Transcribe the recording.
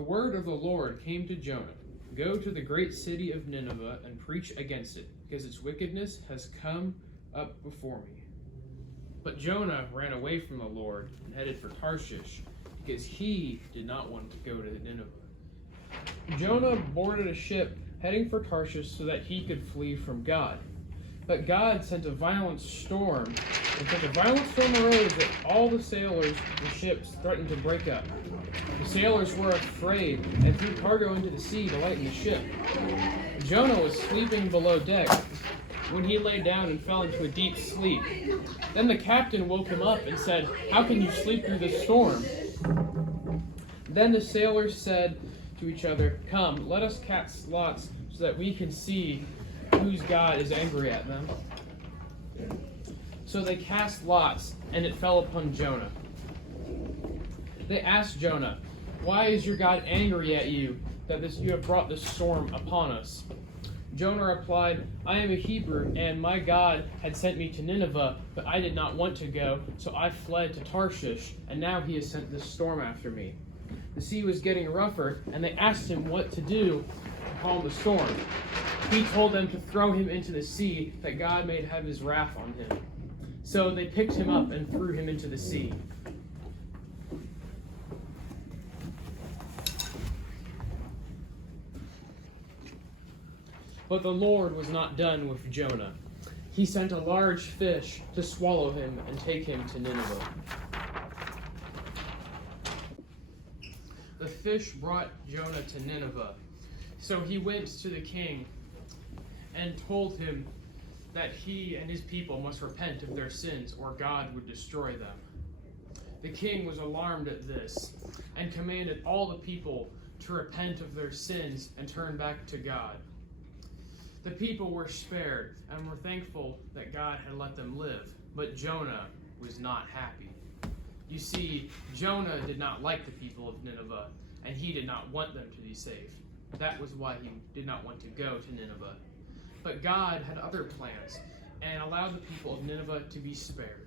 The word of the Lord came to Jonah. Go to the great city of Nineveh and preach against it, because its wickedness has come up before me. But Jonah ran away from the Lord and headed for Tarshish, because he did not want to go to Nineveh. Jonah boarded a ship heading for Tarshish so that he could flee from God. But God sent a violent storm, and such a violent storm arose that all the sailors and ships threatened to break up. The sailors were afraid and threw cargo into the sea to lighten the ship. Jonah was sleeping below deck when he lay down and fell into a deep sleep. Then the captain woke him up and said, "How can you sleep through this storm?" Then the sailors said to each other, "Come, let us cast lots so that we can see whose God is angry at them." So they cast lots, and it fell upon Jonah. They asked Jonah, "Why is your God angry at you that you have brought this storm upon us?" Jonah replied, "I am a Hebrew, and my God had sent me to Nineveh, but I did not want to go, so I fled to Tarshish, and now he has sent this storm after me." The sea was getting rougher, and they asked him what to do to calm the storm. He told them to throw him into the sea, that God may have his wrath on him. So they picked him up and threw him into the sea. But the Lord was not done with Jonah. He sent a large fish to swallow him and take him to Nineveh. The fish brought Jonah to Nineveh. So he went to the king and told him that he and his people must repent of their sins, or God would destroy them. The king was alarmed at this and commanded all the people to repent of their sins and turn back to God. The people were spared and were thankful that God had let them live, but Jonah was not happy. You see, Jonah did not like the people of Nineveh, and he did not want them to be saved. That was why he did not want to go to Nineveh. But God had other plans and allowed the people of Nineveh to be spared.